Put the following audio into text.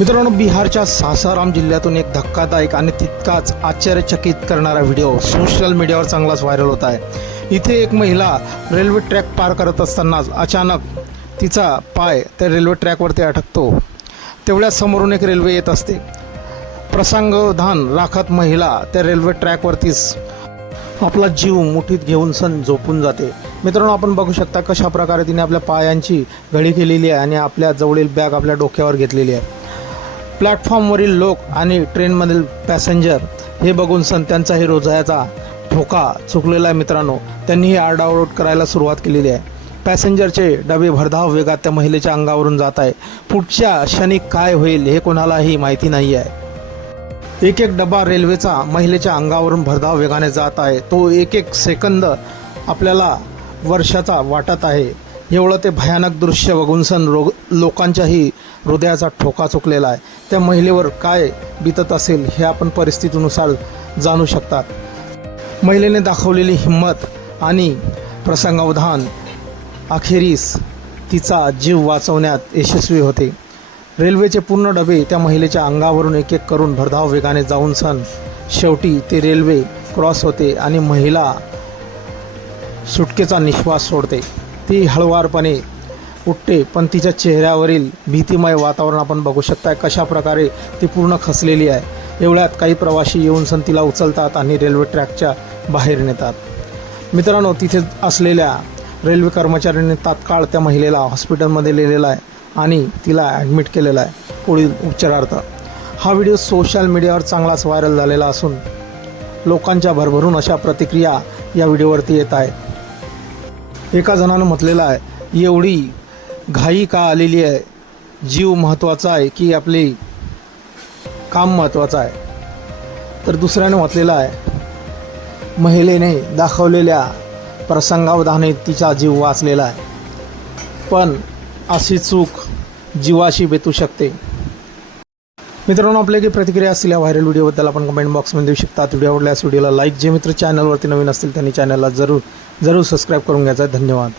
मित्रांनो, बिहारच्या सासाराम जिल्ह्यातून एक धक्कादायक आणि तितकाच आश्चर्यचकित करणारा व्हिडिओ सोशल मीडियावर चांगलाच व्हायरल होत आहे। इथे एक महिला रेल्वे ट्रॅक पार करत असताना अचानक तिचा पाय त्या रेल्वे ट्रॅकवरती अटकतो। तेवढ्या समोरून एक रेल्वे येत असते। प्रसंगावधान राखत महिला त्या रेल्वे ट्रॅकवरतीच आपला जीव मुठीत घेऊन सण झोपून जाते। मित्रांनो, आपण बघू शकता कशा प्रकारे तिने आपल्या पायांची घडी केलेली आहे आणि आपल्या जवळील बॅग आपल्या डोक्यावर घेतलेली आहे। प्लॅटफॉर्मवरील लोक आणि ट्रेनमधील पॅसेंजर हे बघून सण त्यांचा हे हृदयाचा ठोका चुकलेला आहे। मित्रांनो, त्यांनी आरडाओरड करायला सुरुवात केलेली आहे। पॅसेंजरचे डबे भरधाव वेगात त्या महिलेच्या अंगावरून जात आहे। पुढच्या क्षणी काय होईल हे कोणालाही माहिती नाही आहे। एक एक डबा रेल्वेचा महिलेच्या अंगावरून भरधाव वेगाने जात आहे। तो एक एक सेकंद आपल्याला वर्षाचा वाटत आहे। एवढं ते भयानक दृश्य बघून सण लोकांच्याही हृदयाचा ठोका चुकलेला आहे। त्या महिलेवर काय बीतत असेल हे आपण परिस्थितीनुसार जाणू शकतात। महिलेने दाखवलेली हिंमत आणि प्रसंगावधान अखेरीस तिचा जीव वाचवण्यात यशस्वी होते। रेल्वेचे पूर्ण डबे त्या महिलेच्या अंगावरून एक एक करून भरधाव वेगाने जाऊन सण शेवटी ते रेल्वे क्रॉस होते आणि महिला सुटकेचा निश्वास सोडते। ती हळुवारपणे उठते, पण तिच्या चेहऱ्यावरील भीतिमय वातावरण आपण बघू शकता कशा प्रकारे ती पूर्ण खचलेली आहे। एवढ्यात काही प्रवासी येऊन सण तिला उचलतात आणि रेल्वे ट्रॅकच्या बाहेर नेतात। मित्रांनो, तिथे असलेल्या रेल्वे कर्मचाऱ्यांनी तात्काळ त्या महिलेला हॉस्पिटलमध्ये नेलेला आहे आणि तिला ॲडमिट केलेला आहे पुढील उपचारार्थ। हा व्हिडिओ सोशल मीडियावर चांगलाच व्हायरल झालेला असून लोकांच्या भरभरून अशा प्रतिक्रिया या व्हिडिओवरती येत आहेत। एका जणानं म्हटलेलं आहे, एवढी घाई का आलेली आहे? जीव महत्त्वाचा आहे की आपले काम महत्त्वाचं आहे? तर दुसऱ्याने म्हटलेलं आहे, महिलेने दाखवलेल्या प्रसंगावधाने तिचा जीव वाचलेला आहे, पण अशी चूक जीवाशी बेतू शकते। मित्रांनो, आपल्या काही प्रतिक्रिया असतील या व्हायरल व्हिडिओबद्दल आपण कमेंट बॉक्समध्ये देऊ शकता। व्हिडिओ आवडल्यास व्हिडिओला लाईक, जे मित्र चॅनलवरती नवीन असतील त्यांनी चॅनलला जरूर सबस्क्राईब करून घ्यायचा आहे। धन्यवाद।